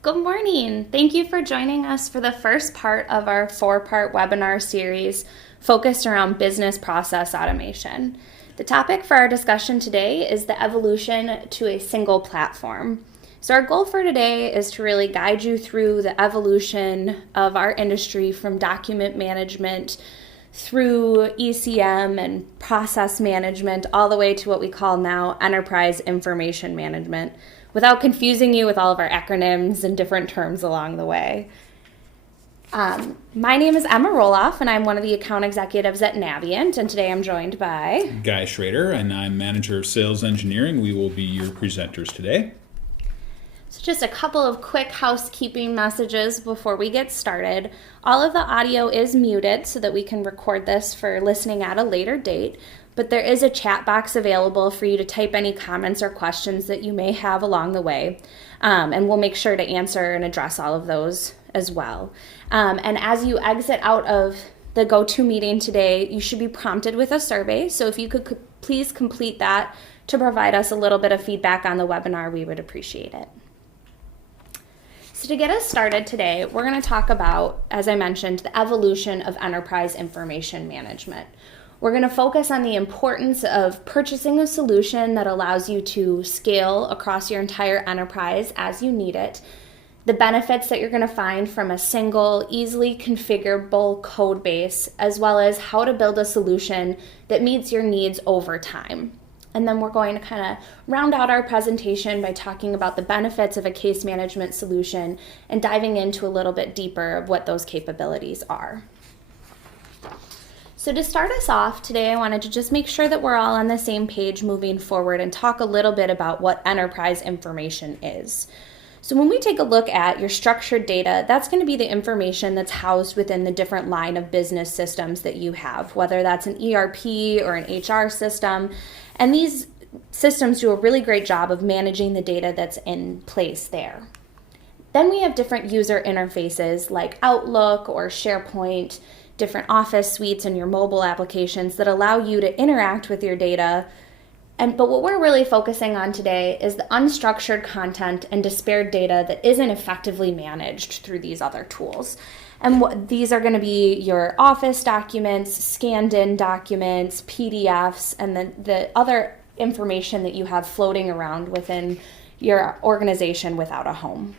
Good morning. Thank you for joining us for the first part of our 4-part webinar series focused around business process automation. The topic for our discussion today is the evolution to a single platform. So our goal for today is to really guide you through the evolution of our industry from document management through ECM and process management all the way to what we call now enterprise information management, without confusing you with all of our acronyms and different terms along the way. My name is Emma Roloff, and I'm one of the account executives at Navient, and today I'm joined by Guy Schrader, and I'm Manager of Sales Engineering. We will be your presenters today. So just a couple of quick housekeeping messages before we get started. All of the audio is muted so that we can record this for listening at a later date, but there is a chat box available for you to type any comments or questions that you may have along the way, and we'll make sure to answer and address all of those as well. And as you exit out of the GoToMeeting today, you should be prompted with a survey, so if you could please complete that to provide us a little bit of feedback on the webinar, we would appreciate it. So to get us started today, we're going to talk about, as I mentioned, the evolution of enterprise information management. We're going to focus on the importance of purchasing a solution that allows you to scale across your entire enterprise as you need it, the benefits that you're going to find from a single, easily configurable code base, as well as how to build a solution that meets your needs over time. And then we're going to kind of round out our presentation by talking about the benefits of a case management solution and diving into a little bit deeper of what those capabilities are. So to start us off today, I wanted to just make sure that we're all on the same page moving forward and talk a little bit about what enterprise information is. So when we take a look at your structured data, that's going to be the information that's housed within the different line of business systems that you have, whether that's an ERP or an HR system. And these systems do a really great job of managing the data that's in place there. Then we have different user interfaces like Outlook or SharePoint, different office suites and your mobile applications that allow you to interact with your data. But what we're really focusing on today is the unstructured content and disparate data that isn't effectively managed through these other tools. And these are going to be your Office documents, scanned in documents, PDFs, and the other information that you have floating around within your organization without a home.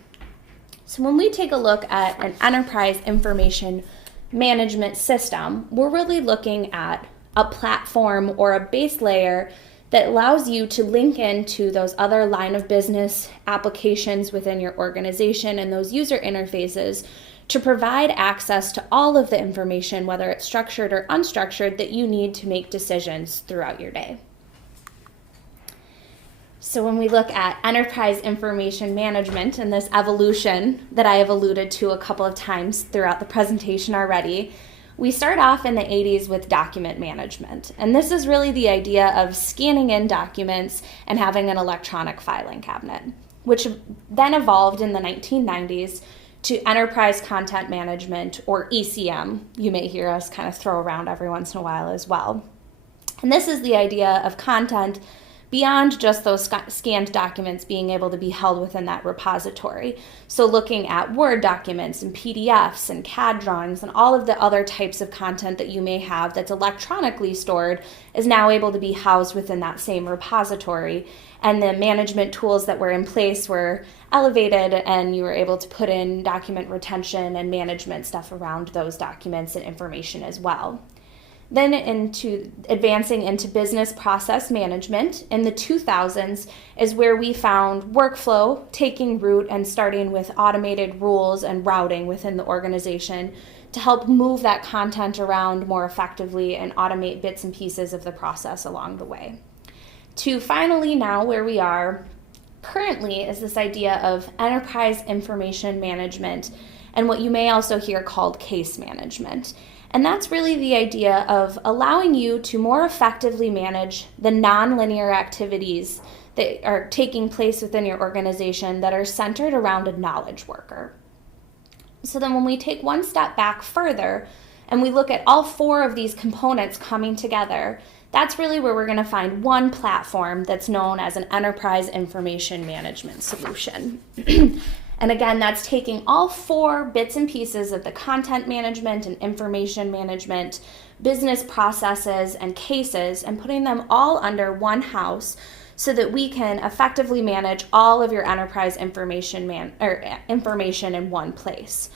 So when we take a look at an enterprise information management system, we're really looking at a platform or a base layer that allows you to link into those other line of business applications within your organization and those user interfaces to provide access to all of the information, whether it's structured or unstructured, that you need to make decisions throughout your day. So when we look at enterprise information management and this evolution that I have alluded to a couple of times throughout the presentation already, we start off in the 80s with document management. And this is really the idea of scanning in documents and having an electronic filing cabinet, which then evolved in the 1990s to enterprise content management, or ECM. You may hear us kind of throw around every once in a while as well. And this is the idea of content beyond just those scanned documents being able to be held within that repository. So looking at Word documents and PDFs and CAD drawings and all of the other types of content that you may have that's electronically stored is now able to be housed within that same repository. And the management tools that were in place were elevated, and you were able to put in document retention and management stuff around those documents and information as well. Then into advancing into business process management in the 2000s is where we found workflow taking root and starting with automated rules and routing within the organization to help move that content around more effectively and automate bits and pieces of the process along the way. To finally now where we are currently is this idea of enterprise information management and what you may also hear called case management. And that's really the idea of allowing you to more effectively manage the nonlinear activities that are taking place within your organization that are centered around a knowledge worker. So then when we take one step back further and we look at all 4 of these components coming together, that's really where we're going to find one platform that's known as an enterprise information management solution. And again, that's taking all 4 bits and pieces of the content management and information management, business processes and cases, and putting them all under one house so that we can effectively manage all of your enterprise information in one place.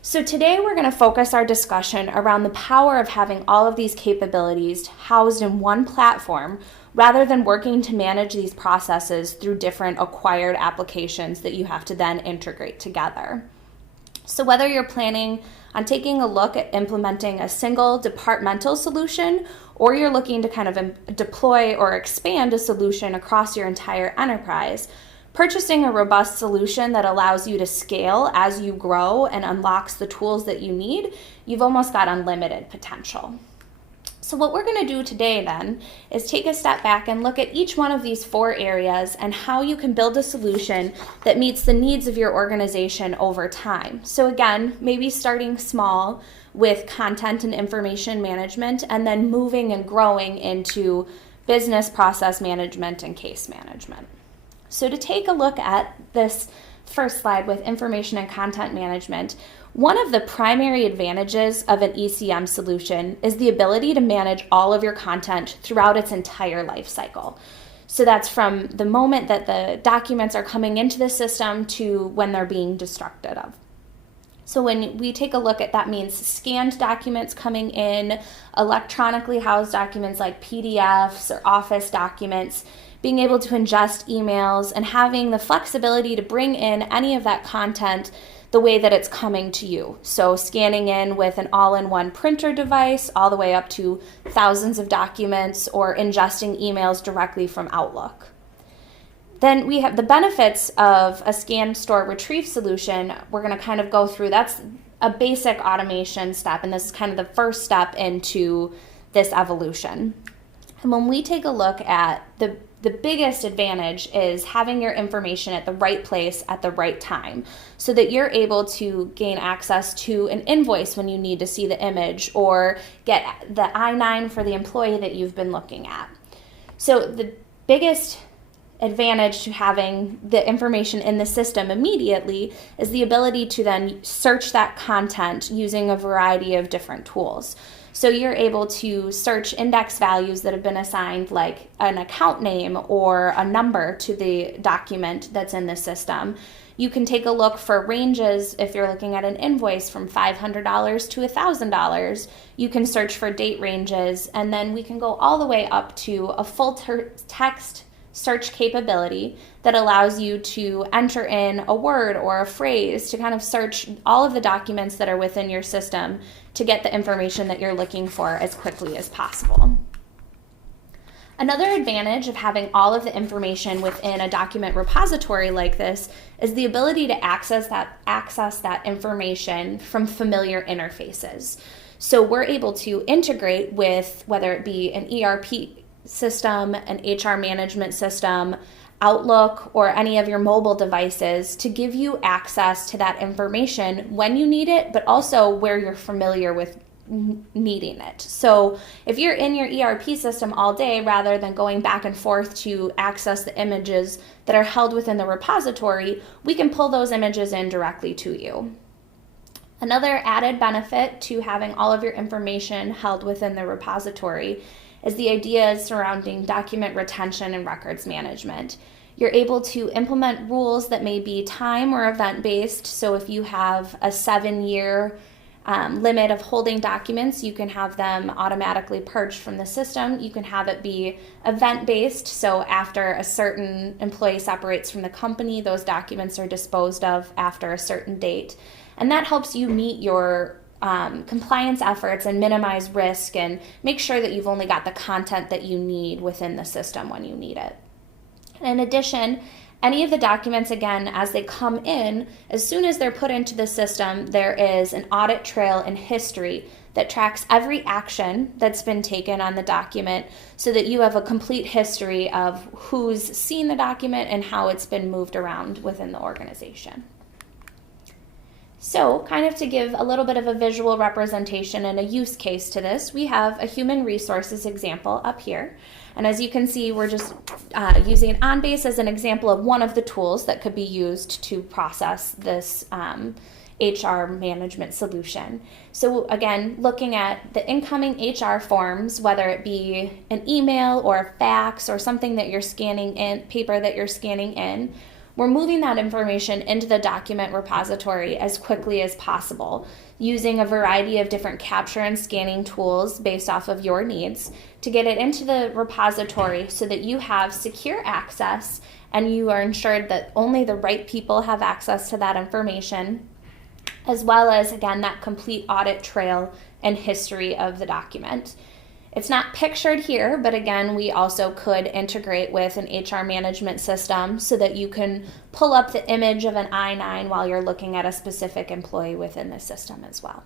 So today we're going to focus our discussion around the power of having all of these capabilities housed in one platform rather than working to manage these processes through different acquired applications that you have to then integrate together. So whether you're planning on taking a look at implementing a single departmental solution, or you're looking to kind of deploy or expand a solution across your entire enterprise, purchasing a robust solution that allows you to scale as you grow and unlocks the tools that you need, you've almost got unlimited potential. So what we're going to do today then is take a step back and look at each one of these 4 areas and how you can build a solution that meets the needs of your organization over time. So again, maybe starting small with content and information management and then moving and growing into business process management and case management. So to take a look at this first slide with information and content management, one of the primary advantages of an ECM solution is the ability to manage all of your content throughout its entire life cycle. So that's from the moment that the documents are coming into the system to when they're being destructed of. So when we take a look at that, means scanned documents coming in, electronically housed documents like PDFs or Office documents, being able to ingest emails, and having the flexibility to bring in any of that content the way that it's coming to you. So scanning in with an all-in-one printer device all the way up to thousands of documents, or ingesting emails directly from Outlook. Then we have the benefits of a scan, store, retrieve solution. We're going to kind of go through. That's a basic automation step, and this is kind of the first step into this evolution. And when we take a look at the biggest advantage is having your information at the right place at the right time so that you're able to gain access to an invoice when you need to see the image, or get the I-9 for the employee that you've been looking at. So the biggest advantage to having the information in the system immediately is the ability to then search that content using a variety of different tools. So you're able to search index values that have been assigned, like an account name or a number to the document that's in the system. You can take a look for ranges if you're looking at an invoice from $500 to $1,000. You can search for date ranges, and then we can go all the way up to a full text search capability that allows you to enter in a word or a phrase to kind of search all of the documents that are within your system to get the information that you're looking for as quickly as possible. Another advantage of having all of the information within a document repository like this is the ability to access that information from familiar interfaces. So we're able to integrate with, whether it be an ERP system, an HR management system, Outlook, or any of your mobile devices, to give you access to that information when you need it, but also where you're familiar with needing it. So if you're in your ERP system all day, rather than going back and forth to access the images that are held within the repository, we can pull those images in directly to you. Another added benefit to having all of your information held within the repository is the ideas surrounding document retention and records management. You're able to implement rules that may be time or event-based. So if you have a 7-year limit of holding documents, you can have them automatically purged from the system. You can have it be event-based. So after a certain employee separates from the company, those documents are disposed of after a certain date. And that helps you meet your compliance efforts and minimize risk and make sure that you've only got the content that you need within the system when you need it. In addition, any of the documents, again, as they come in, as soon as they're put into the system, there is an audit trail and history that tracks every action that's been taken on the document so that you have a complete history of who's seen the document and how it's been moved around within the organization. So, kind of to give a little bit of a visual representation and a use case to this, we have a human resources example up here. And as you can see, we're just using OnBase as an example of one of the tools that could be used to process this HR management solution. So again, looking at the incoming HR forms, whether it be an email or a fax or something that you're scanning in, paper that you're scanning in, we're moving that information into the document repository as quickly as possible, using a variety of different capture and scanning tools based off of your needs to get it into the repository so that you have secure access and you are ensured that only the right people have access to that information, as well as, again, that complete audit trail and history of the document. It's not pictured here, but again, we also could integrate with an HR management system so that you can pull up the image of an I-9 while you're looking at a specific employee within the system as well.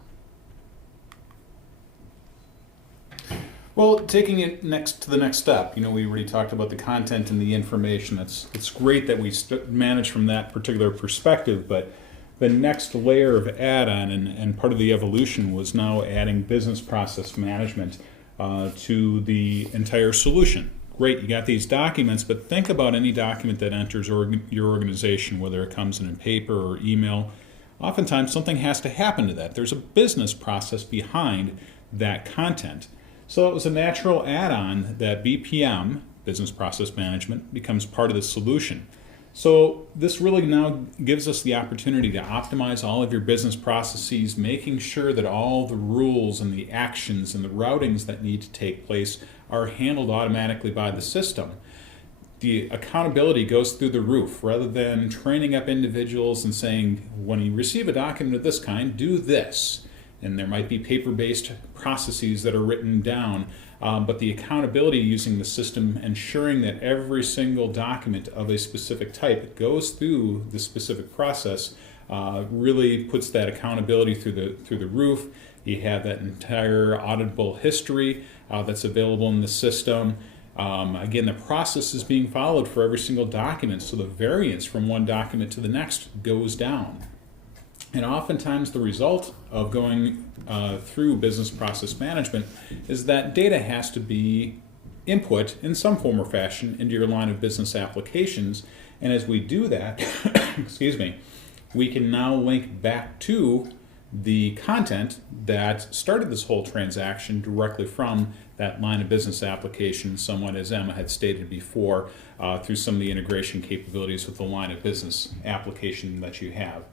Well, taking it to the next step, we already talked about the content and the information. It's great that we manage from that particular perspective, but the next layer of add-on and part of the evolution was now adding business process management to the entire solution. Great, you got these documents, but think about any document that enters your organization, whether it comes in paper or email. Oftentimes something has to happen to that. There's a business process behind that content. So it was a natural add-on that BPM, Business Process Management, becomes part of the solution. So this really now gives us the opportunity to optimize all of your business processes, making sure that all the rules and the actions and the routings that need to take place are handled automatically by the system. The accountability goes through the roof rather than training up individuals and saying, when you receive a document of this kind, do this. And there might be paper-based processes that are written down. But the accountability using the system, ensuring that every single document of a specific type that goes through the specific process really puts that accountability through the roof. You have that entire auditable history that's available in the system. Again, the process is being followed for every single document, so the variance from one document to the next goes down. And oftentimes the result of going through business process management is that data has to be input in some form or fashion into your line of business applications. And as we do that, excuse me, we can now link back to the content that started this whole transaction directly from that line of business application, somewhat as Emma had stated before, through some of the integration capabilities with the line of business application that you have.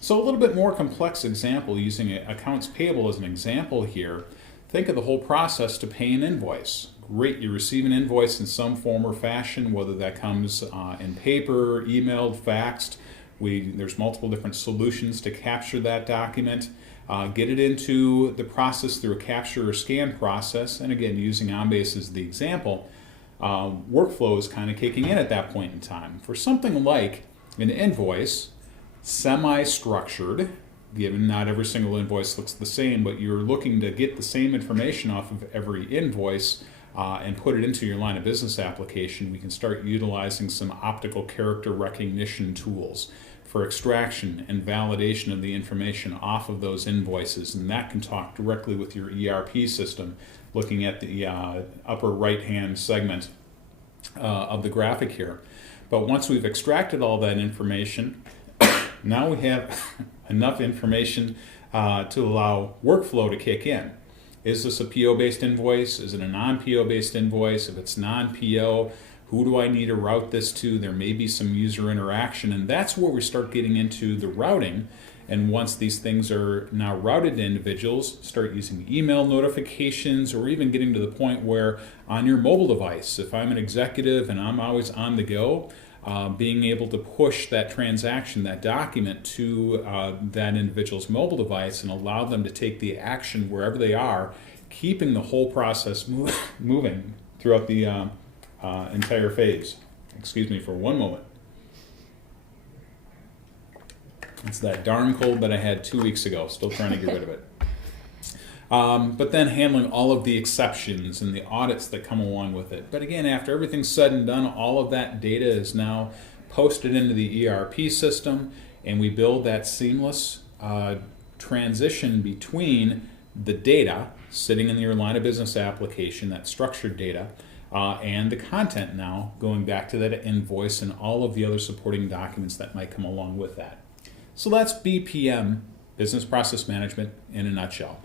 So a little bit more complex example, using accounts payable as an example here. Think of the whole process to pay an invoice. Great, you receive an invoice in some form or fashion, whether that comes in paper, emailed, faxed. There's multiple different solutions to capture that document, get it into the process through a capture or scan process, and again, using OnBase as the example, workflow is kind of kicking in at that point in time. For something like an invoice, semi-structured, given not every single invoice looks the same, but you're looking to get the same information off of every invoice and put it into your line of business application, we can start utilizing some optical character recognition tools for extraction and validation of the information off of those invoices, and that can talk directly with your ERP system, looking at the upper right-hand segment of the graphic here. But once we've extracted all that information, now we have enough information to allow workflow to kick in. Is this a PO-based invoice? Is it a non-PO-based invoice? If it's non-PO, who do I need to route this to? There may be some user interaction, and that's where we start getting into the routing. And once these things are now routed to individuals, start using email notifications, or even getting to the point where on your mobile device, if I'm an executive and I'm always on the go, being able to push that transaction, that document, to that individual's mobile device and allow them to take the action wherever they are, keeping the whole process moving throughout the entire phase. Excuse me for one moment. It's that darn cold that I had 2 weeks ago, still trying to get rid of it. But then handling all of the exceptions and the audits that come along with it. But again, after everything's said and done, all of that data is now posted into the ERP system, and we build that seamless transition between the data sitting in your line of business application, that structured data, and the content now going back to that invoice and all of the other supporting documents that might come along with that. So that's BPM, Business Process Management, in a nutshell.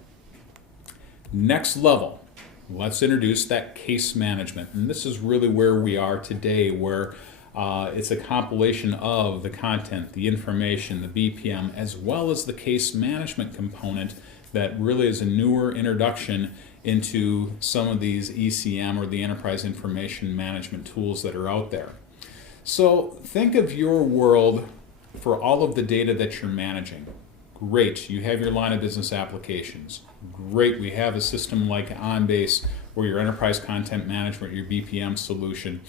Next level, let's introduce that case management. And this is really where we are today, where it's a compilation of the content, the information, the BPM, as well as the case management component that really is a newer introduction into some of these ECM or the enterprise information management tools that are out there. So think of your world for all of the data that you're managing. Great, you have your line of business applications. Great, we have a system like OnBase or your enterprise content management, your BPM solution,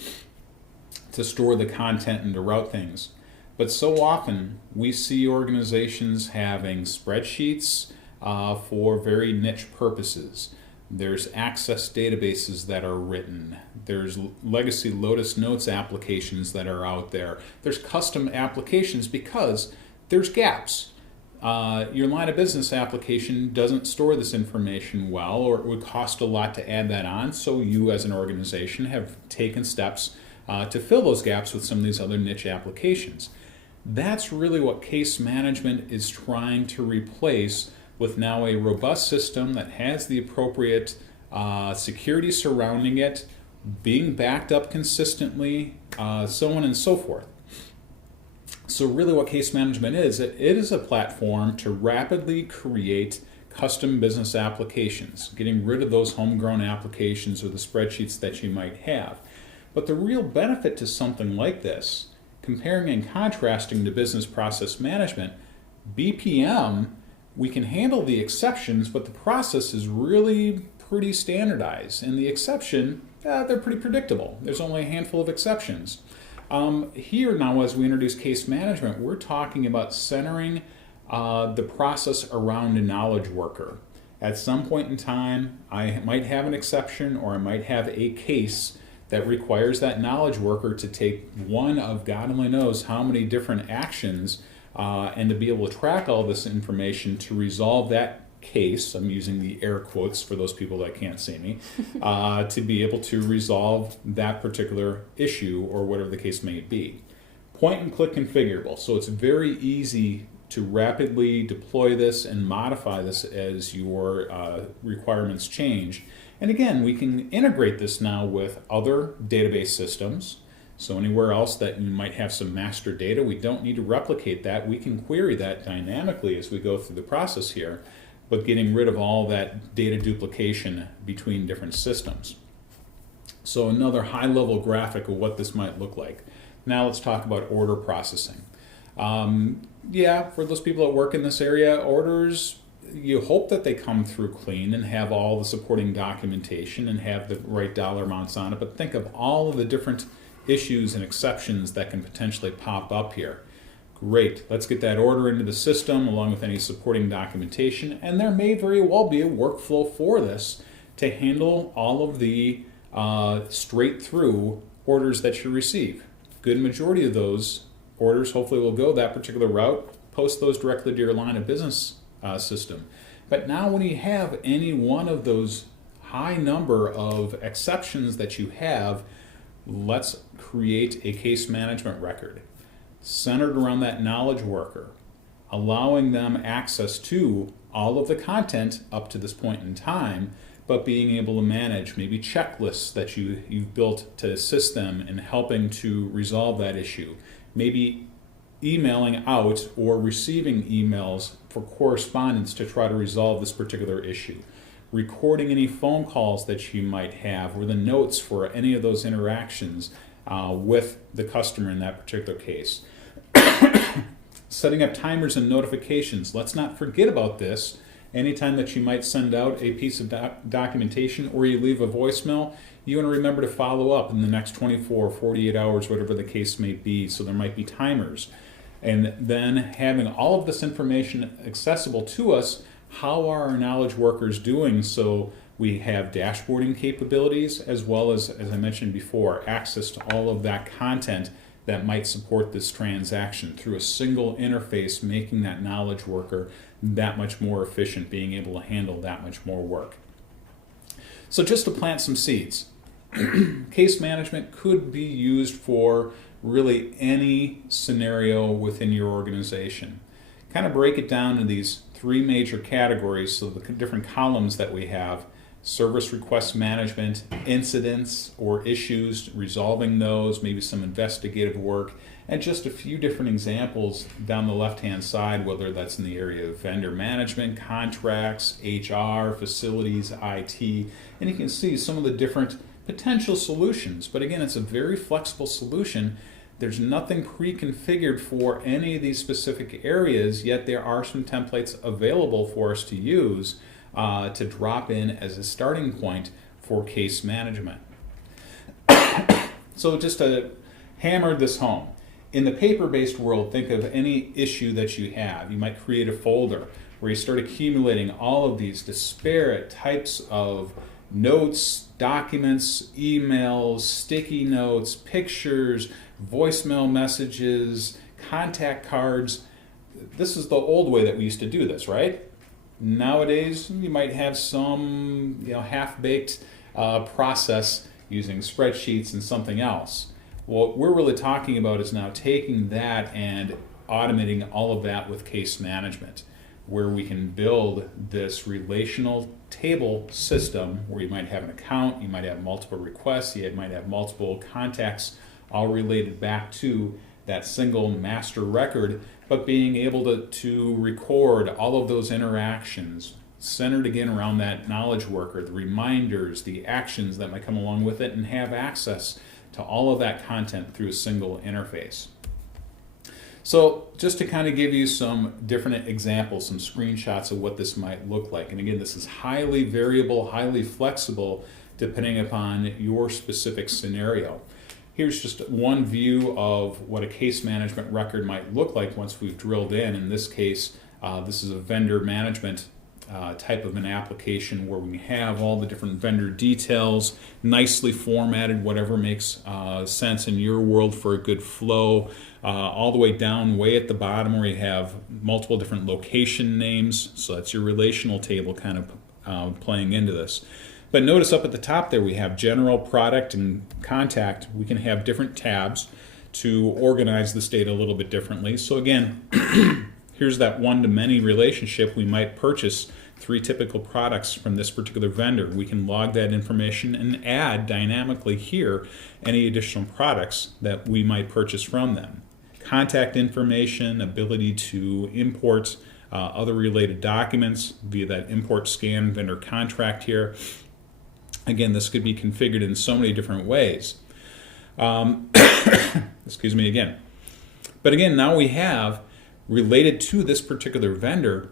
to store the content and to route things. But so often we see organizations having spreadsheets for very niche purposes. There's access databases that are written. There's legacy Lotus Notes applications that are out there. There's custom applications because there's gaps. Your line of business application doesn't store this information well, or it would cost a lot to add that on, so you as an organization have taken steps to fill those gaps with some of these other niche applications. That's really what case management is trying to replace, with now a robust system that has the appropriate security surrounding it, being backed up consistently, so on and so forth. So really what case management is, it is a platform to rapidly create custom business applications, getting rid of those homegrown applications or the spreadsheets that you might have. But the real benefit to something like this, comparing and contrasting to business process management, BPM, we can handle the exceptions, but the process is really pretty standardized. And the exception, they're pretty predictable. There's only a handful of exceptions. Here now, as we introduce case management, we're talking about centering the process around a knowledge worker. At some point in time, I might have an exception, or I might have a case that requires that knowledge worker to take one of God only knows how many different actions and to be able to track all this information to resolve that case. I'm using the air quotes for those people that can't see me, to be able to resolve that particular issue or whatever the case may be. Point and click configurable, so it's very easy to rapidly deploy this and modify this as your requirements change. And again, we can integrate this now with other database systems. So anywhere else that you might have some master data, we don't need to replicate that. We can query that dynamically as we go through the process here, but getting rid of all that data duplication between different systems. So another high-level graphic of what this might look like. Now let's talk about order processing. Yeah, for those people that work in this area, orders, you hope that they come through clean and have all the supporting documentation and have the right dollar amounts on it, but think of all of the different issues and exceptions that can potentially pop up here. Great, let's get that order into the system along with any supporting documentation, and there may very well be a workflow for this to handle all of the straight through orders that you receive. Good majority of those orders hopefully will go that particular route, post those directly to your line of business system. But now when you have any one of those high number of exceptions that you have, let's create a case management record centered around that knowledge worker, allowing them access to all of the content up to this point in time, but being able to manage maybe checklists that you've built to assist them in helping to resolve that issue, maybe emailing out or receiving emails for correspondence to try to resolve this particular issue, recording any phone calls that you might have or the notes for any of those interactions with the customer in that particular case. Setting up timers and notifications. Let's not forget about this. Anytime that you might send out a piece of documentation or you leave a voicemail, you want to remember to follow up in the next 24, 48 hours, whatever the case may be. So there might be timers. And then having all of this information accessible to us, how are our knowledge workers doing? So we have dashboarding capabilities as well as I mentioned before, access to all of that content that might support this transaction through a single interface, making that knowledge worker that much more efficient, being able to handle that much more work. So just to plant some seeds, case management could be used for really any scenario within your organization. Kind of break it down into these three major categories, so the different columns that we have: service request management, incidents or issues, resolving those, maybe some investigative work, and just a few different examples down the left-hand side, whether that's in the area of vendor management, contracts, HR, facilities, IT, and you can see some of the different potential solutions. But again, it's a very flexible solution. There's nothing pre-configured for any of these specific areas, yet there are some templates available for us to use to drop in as a starting point for case management. So just to hammer this home, in the paper-based world, think of any issue that you have. You might create a folder where you start accumulating all of these disparate types of notes, documents, emails, sticky notes, pictures, voicemail messages, contact cards. This is the old way that we used to do this, right? Nowadays, you might have some half-baked process using spreadsheets and something else. What we're really talking about is now taking that and automating all of that with case management, where we can build this relational table system where you might have an account, you might have multiple requests, you might have multiple contacts, all related back to that single master record, but being able to record all of those interactions centered again around that knowledge worker, the reminders, the actions that might come along with it, and have access to all of that content through a single interface. So just to kind of give you some different examples, some screenshots of what this might look like. And again, this is highly variable, highly flexible, depending upon your specific scenario. Here's just one view of what a case management record might look like once we've drilled in. In this case, this is a vendor management type of an application where we have all the different vendor details nicely formatted, whatever makes sense in your world for a good flow, all the way down way at the bottom where you have multiple different location names. So that's your relational table kind of playing into this. But notice up at the top there we have general, product, and contact. We can have different tabs to organize this data a little bit differently. So again, here's that one-to-many relationship. We might purchase 3 typical products from this particular vendor. We can log that information and add dynamically here any additional products that we might purchase from them. Contact information, ability to import other related documents via that import scan vendor contract here. Again, this could be configured in so many different ways. Excuse me again. But again, now we have, related to this particular vendor,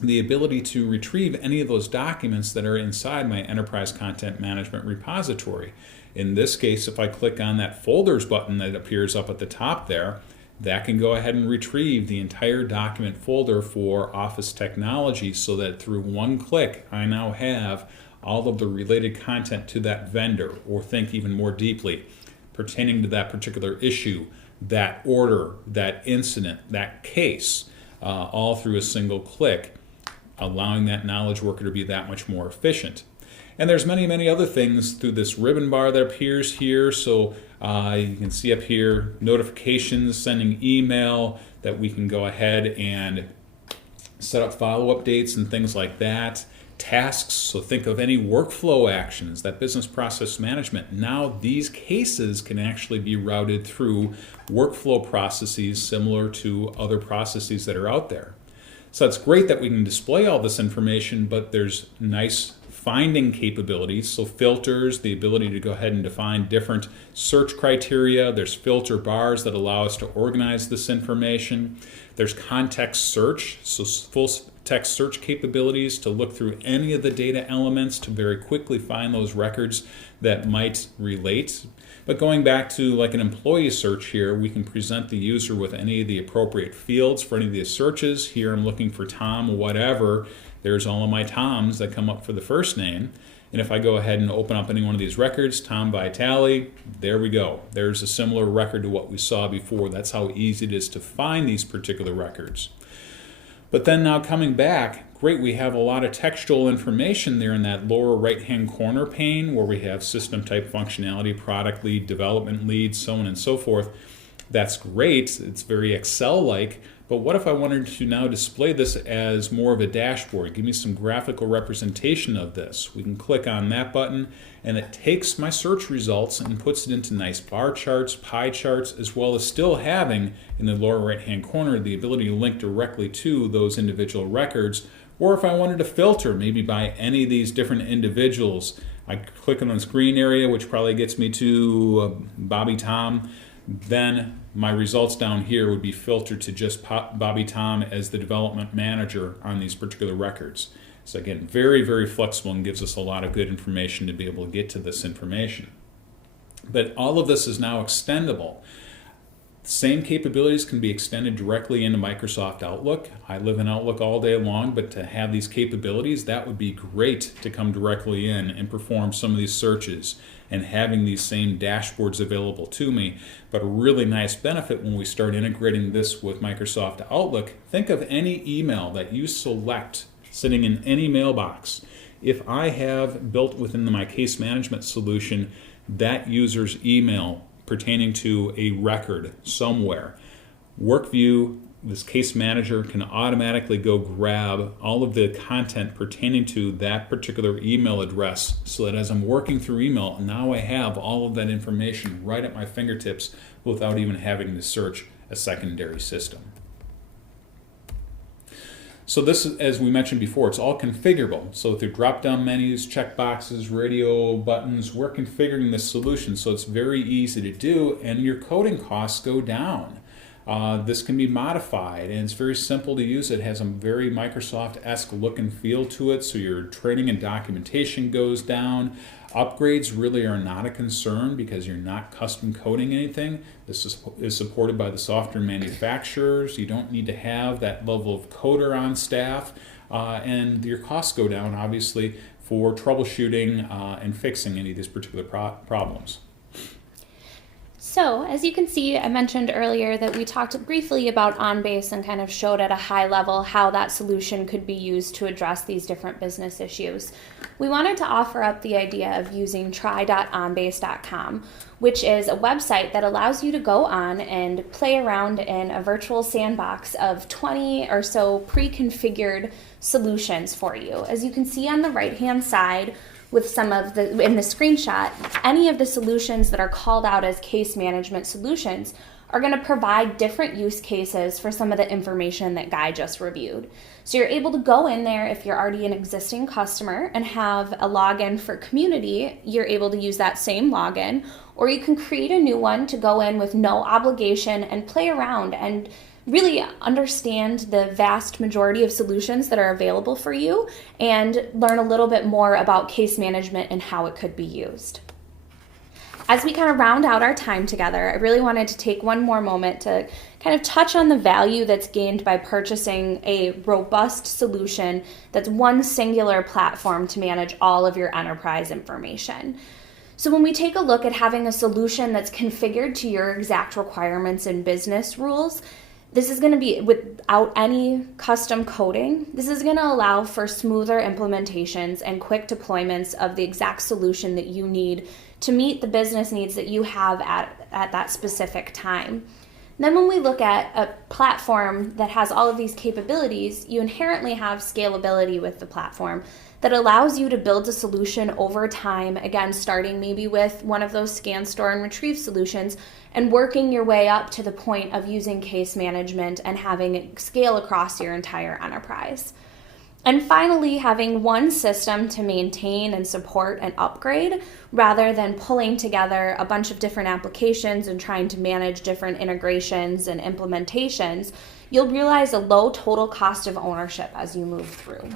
the ability to retrieve any of those documents that are inside my enterprise content management repository. In this case, if I click on that folders button that appears up at the top there, that can go ahead and retrieve the entire document folder for Office Technology, so that through one click I now have all of the related content to that vendor, or think even more deeply, pertaining to that particular issue, that order, that incident, that case, all through a single click, allowing that knowledge worker to be that much more efficient. And there's many, many other things through this ribbon bar that appears here. So you can see up here, notifications, sending email, that we can go ahead and set up follow-up dates and things like that. Tasks, so think of any workflow actions, that business process management. Now these cases can actually be routed through workflow processes similar to other processes that are out there. So it's great that we can display all this information, but there's nice finding capabilities, so filters, the ability to go ahead and define different search criteria. There's filter bars that allow us to organize this information. There's context search, so full text search capabilities to look through any of the data elements to very quickly find those records that might relate. But going back to like an employee search here, we can present the user with any of the appropriate fields for any of these searches. Here I'm looking for Tom, whatever. There's all of my Toms that come up for the first name. And if I go ahead and open up any one of these records, Tom Vitale, there we go. There's a similar record to what we saw before. That's how easy it is to find these particular records. But then now coming back, great, we have a lot of textual information there in that lower right-hand corner pane where we have system type functionality, product lead, development lead, so on and so forth. That's great. It's very Excel-like. But what if I wanted to now display this as more of a dashboard? Give me some graphical representation of this. We can click on that button and it takes my search results and puts it into nice bar charts, pie charts, as well as still having in the lower right-hand corner the ability to link directly to those individual records. Or if I wanted to filter maybe by any of these different individuals, I click on the screen area, which probably gets me to Bobby Tom. Then my results down here would be filtered to just Bobby Tom as the development manager on these particular records. So again, very, very flexible and gives us a lot of good information to be able to get to this information. But all of this is now extendable. Same capabilities can be extended directly into Microsoft Outlook. I live in Outlook all day long, but to have these capabilities, that would be great to come directly in and perform some of these searches and having these same dashboards available to me. But a really nice benefit when we start integrating this with Microsoft Outlook, think of any email that you select sitting in any mailbox. If I have built within my case management solution that user's email pertaining to a record somewhere, WorkView, this case manager, can automatically go grab all of the content pertaining to that particular email address so that as I'm working through email, now I have all of that information right at my fingertips without even having to search a secondary system. So this, as we mentioned before, it's all configurable. So through drop-down menus, checkboxes, radio buttons, we're configuring this solution so it's very easy to do and your coding costs go down. This can be modified and it's very simple to use. It has a very Microsoft-esque look and feel to it, so your training and documentation goes down. Upgrades really are not a concern because you're not custom coding anything. This is supported by the software manufacturers. You don't need to have that level of coder on staff, and your costs go down obviously for troubleshooting and fixing any of these particular problems. So, as you can see, I mentioned earlier that we talked briefly about OnBase and kind of showed at a high level how that solution could be used to address these different business issues. We wanted to offer up the idea of using try.onbase.com, which is a website that allows you to go on and play around in a virtual sandbox of 20 or so pre-configured solutions for you. As you can see on the right-hand side, with some of the, in the screenshot, any of the solutions that are called out as case management solutions are going to provide different use cases for some of the information that Guy just reviewed. So you're able to go in there if you're already an existing customer and have a login for community, you're able to use that same login, or you can create a new one to go in with no obligation and play around and really understand the vast majority of solutions that are available for you and learn a little bit more about case management and how it could be used. As we kind of round out our time together, I really wanted to take one more moment to kind of touch on the value that's gained by purchasing a robust solution that's one singular platform to manage all of your enterprise information. So when we take a look at having a solution that's configured to your exact requirements and business rules, this is going to be without any custom coding. This is going to allow for smoother implementations and quick deployments of the exact solution that you need to meet the business needs that you have at that specific time. And then when we look at a platform that has all of these capabilities, you inherently have scalability with the platform that allows you to build a solution over time, again, starting maybe with one of those scan, store, and retrieve solutions and working your way up to the point of using case management and having it scale across your entire enterprise. And finally, having one system to maintain and support and upgrade rather than pulling together a bunch of different applications and trying to manage different integrations and implementations, you'll realize a low total cost of ownership as you move through.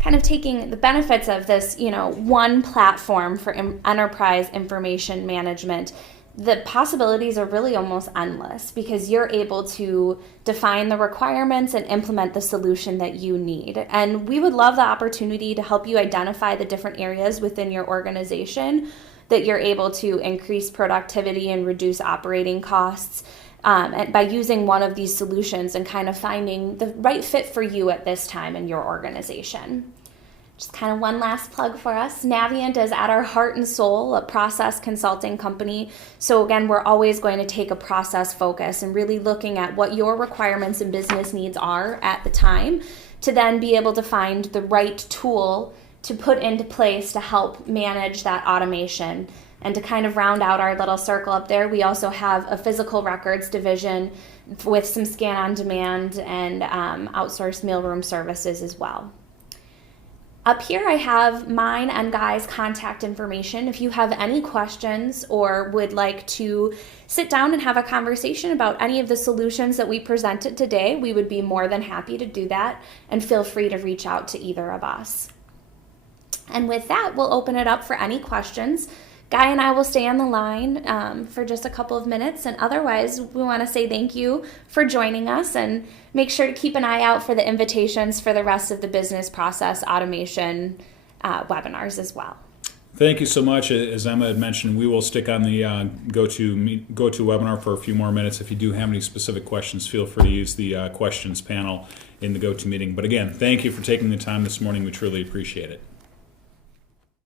Kind of taking the benefits of this, one platform for enterprise information management. the possibilities are really almost endless because you're able to define the requirements and implement the solution that you need. And we would love the opportunity to help you identify the different areas within your organization that you're able to increase productivity and reduce operating costs and by using one of these solutions and kind of finding the right fit for you at this time in your organization. Just kind of one last plug for us. Navient is at our heart and soul a process consulting company. So again, we're always going to take a process focus and really looking at what your requirements and business needs are at the time to then be able to find the right tool to put into place to help manage that automation. And to kind of round out our little circle up there, we also have a physical records division with some scan on demand and outsourced mailroom services as well. Up here I have mine and Guy's contact information. If you have any questions or would like to sit down and have a conversation about any of the solutions that we presented today, we would be more than happy to do that, and feel free to reach out to either of us. And with that, we'll open it up for any questions. Guy and I will stay on the line for just a couple of minutes, and otherwise we want to say thank you for joining us and make sure to keep an eye out for the invitations for the rest of the business process automation webinars as well. Thank you so much. As Emma had mentioned, we will stick on the go-to webinar for a few more minutes. If you do have any specific questions, feel free to use the questions panel in the go-to meeting. But again, thank you for taking the time this morning. We truly appreciate it.